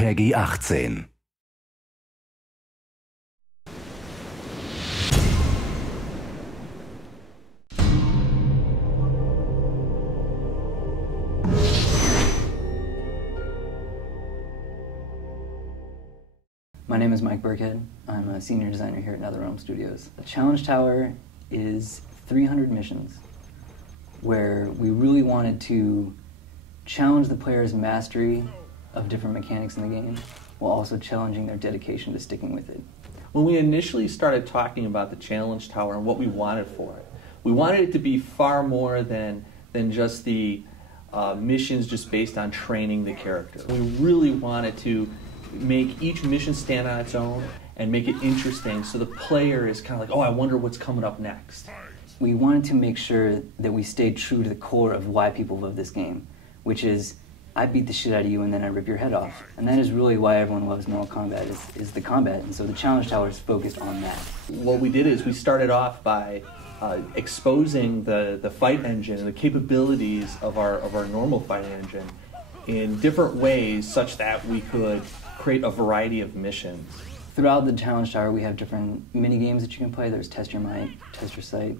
Peggy 18. My name is Mike Burkhead. I'm a senior designer here at NetherRealm Studios. The Challenge Tower is 300 missions where we really wanted to challenge the player's mastery of different mechanics in the game while also challenging their dedication to sticking with it. When we initially started talking about the Challenge Tower and what we wanted for it, we wanted it to be far more than just the missions just based on training the character. We really wanted to make each mission stand on its own and make it interesting so the player is kind of like, oh, I wonder what's coming up next. We wanted to make sure that we stayed true to the core of why people love this game, which is, I beat the shit out of you and then I rip your head off. And that is really why everyone loves Mortal Kombat, is the combat. And so the Challenge Tower is focused on that. What we did is we started off by exposing the fight engine and the capabilities of our normal fight engine in different ways such that we could create a variety of missions. Throughout the Challenge Tower, we have different mini games that you can play. There's Test Your Might, Test Your Sight,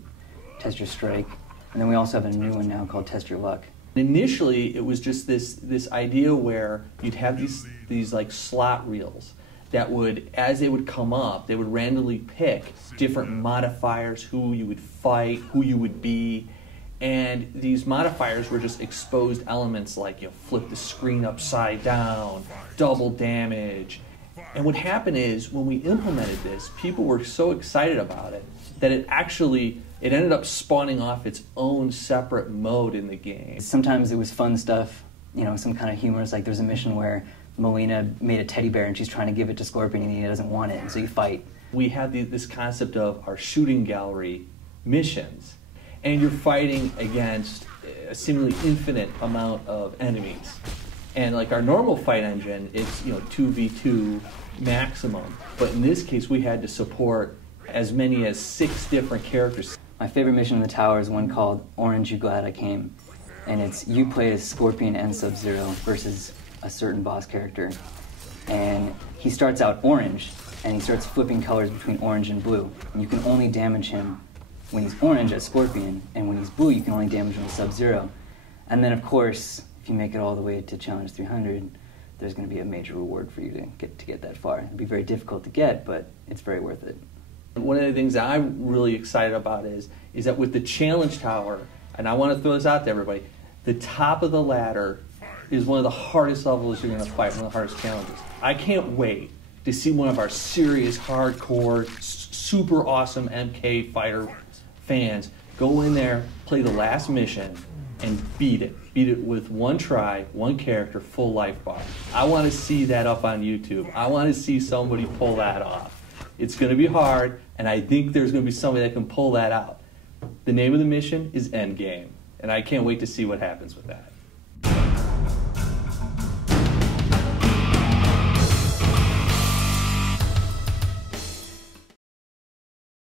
Test Your Strike, and then we also have a new one now called Test Your Luck. Initially, it was just this idea where you'd have these like slot reels that would, as they would come up, they would randomly pick different modifiers, who you would fight, who you would be. And these modifiers were just exposed elements like, you know, flip the screen upside down, double damage. And what happened is, when we implemented this, people were so excited about it that it ended up spawning off its own separate mode in the game. Sometimes it was fun stuff, you know, some kind of humor. It's like there's a mission where Melina made a teddy bear and she's trying to give it to Scorpion and he doesn't want it, and so you fight. We had this concept of our shooting gallery missions. And you're fighting against a seemingly infinite amount of enemies. And like our normal fight engine, it's 2v2 maximum. But in this case, we had to support as many as 6 different characters. My favorite mission in the tower is one called Orange, You Glad I Came. And it's you play as Scorpion and Sub-Zero versus a certain boss character. And he starts out orange, and he starts flipping colors between orange and blue. And you can only damage him when he's orange as Scorpion, and when he's blue, you can only damage him with Sub-Zero. And then, of course, if you make it all the way to Challenge 300, there's going to be a major reward for you to get that far. It'll be very difficult to get, but it's very worth it. One of the things that I'm really excited about is that with the Challenge Tower, and I want to throw this out to everybody, the top of the ladder is one of the hardest levels you're going to fight, one of the hardest challenges. I can't wait to see one of our serious, hardcore, super awesome MK fighter fans go in there, play the last mission, and beat it. Beat it with one try, one character, full life bar. I want to see that up on YouTube. I want to see somebody pull that off. It's going to be hard, and I think there's going to be somebody that can pull that out. The name of the mission is Endgame, and I can't wait to see what happens with that.